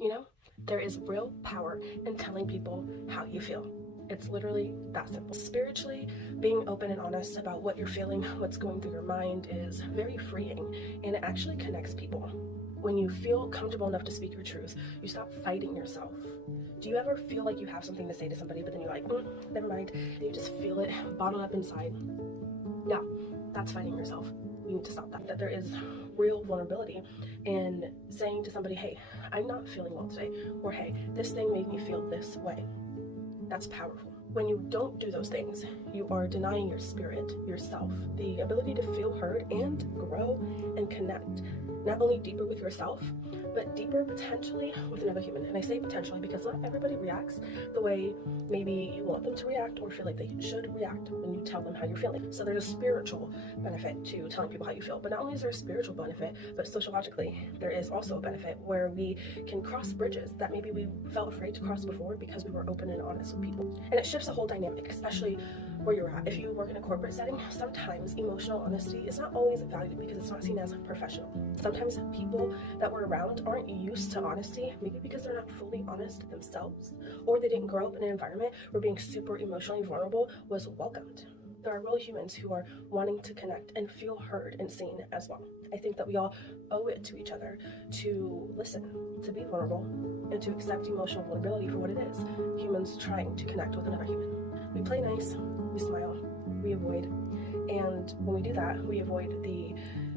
You know, there is real power in telling people how you feel. It's literally that simple. Spiritually, being open and honest about what you're feeling, what's going through your mind is very freeing, and it actually connects people. When you feel comfortable enough to speak your truth, you stop fighting yourself. Do you ever feel like you have something to say to somebody, but then you're like, never mind, and you just feel it bottled up inside? Yeah, that's fighting yourself. You need to stop that. That there is real vulnerability in saying to somebody, hey, I'm not feeling well today, or hey, this thing made me feel this way. That's powerful. When you don't do those things, you are denying your spirit, yourself, the ability to feel heard and grow and connect, not only deeper with yourself, but deeper potentially with another human. And I say potentially because not everybody reacts the way maybe you want them to react or feel like they should react when you tell them how you're feeling. So there's a spiritual benefit to telling people how you feel. But not only is there a spiritual benefit, but sociologically, there is also a benefit where we can cross bridges that maybe we felt afraid to cross before because we were open and honest with people. And it shifts the whole dynamic, especially where you're at. If you work in a corporate setting, sometimes emotional honesty is not always valued because it's not seen as professional. Sometimes people that we're around aren't used to honesty, maybe because they're not fully honest themselves, or they didn't grow up in an environment where being super emotionally vulnerable was welcomed. There are real humans who are wanting to connect and feel heard and seen as well. I think that we all owe it to each other to listen, to be vulnerable, and to accept emotional vulnerability for what it is. Humans trying to connect with another human. We play nice, we smile, we avoid. And when we do that, we avoid the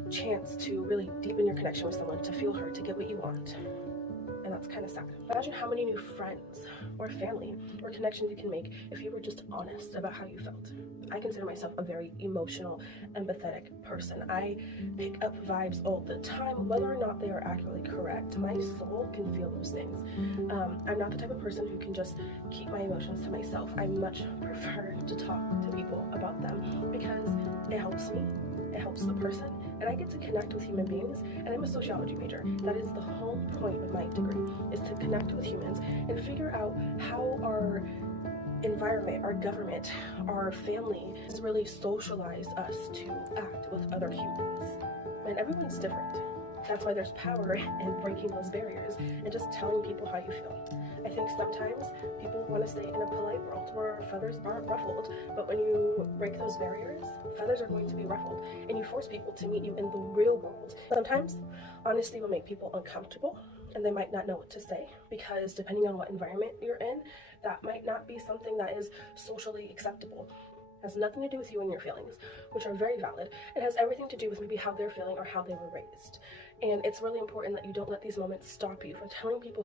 chance to really deepen your connection with someone, to feel heard, to get what you want. And that's kind of sad. Imagine how many new friends or family or connections you can make if you were just honest about how you felt. I consider myself a very emotional, empathetic person. I pick up vibes all the time, whether or not they are accurately correct. My soul can feel those things. I'm not the type of person who can just keep my emotions to myself. I much prefer to talk to people about them because it helps me, it helps the person, and I get to connect with human beings. And I'm a sociology major. That is the whole point of my degree, is to connect with humans and figure out how our environment, our government, our family has really socialized us to act with other humans. And everyone's different. That's why there's power in breaking those barriers and just telling people how you feel. I think sometimes people want to stay in a polite world where feathers aren't ruffled, but when you break those barriers, feathers are going to be ruffled, and you force people to meet you in the real world. Sometimes honesty will make people uncomfortable, and they might not know what to say, because depending on what environment you're in, that might not be something that is socially acceptable. It has nothing to do with you and your feelings, which are very valid. It has everything to do with maybe how they're feeling or how they were raised. And it's really important that you don't let these moments stop you from telling people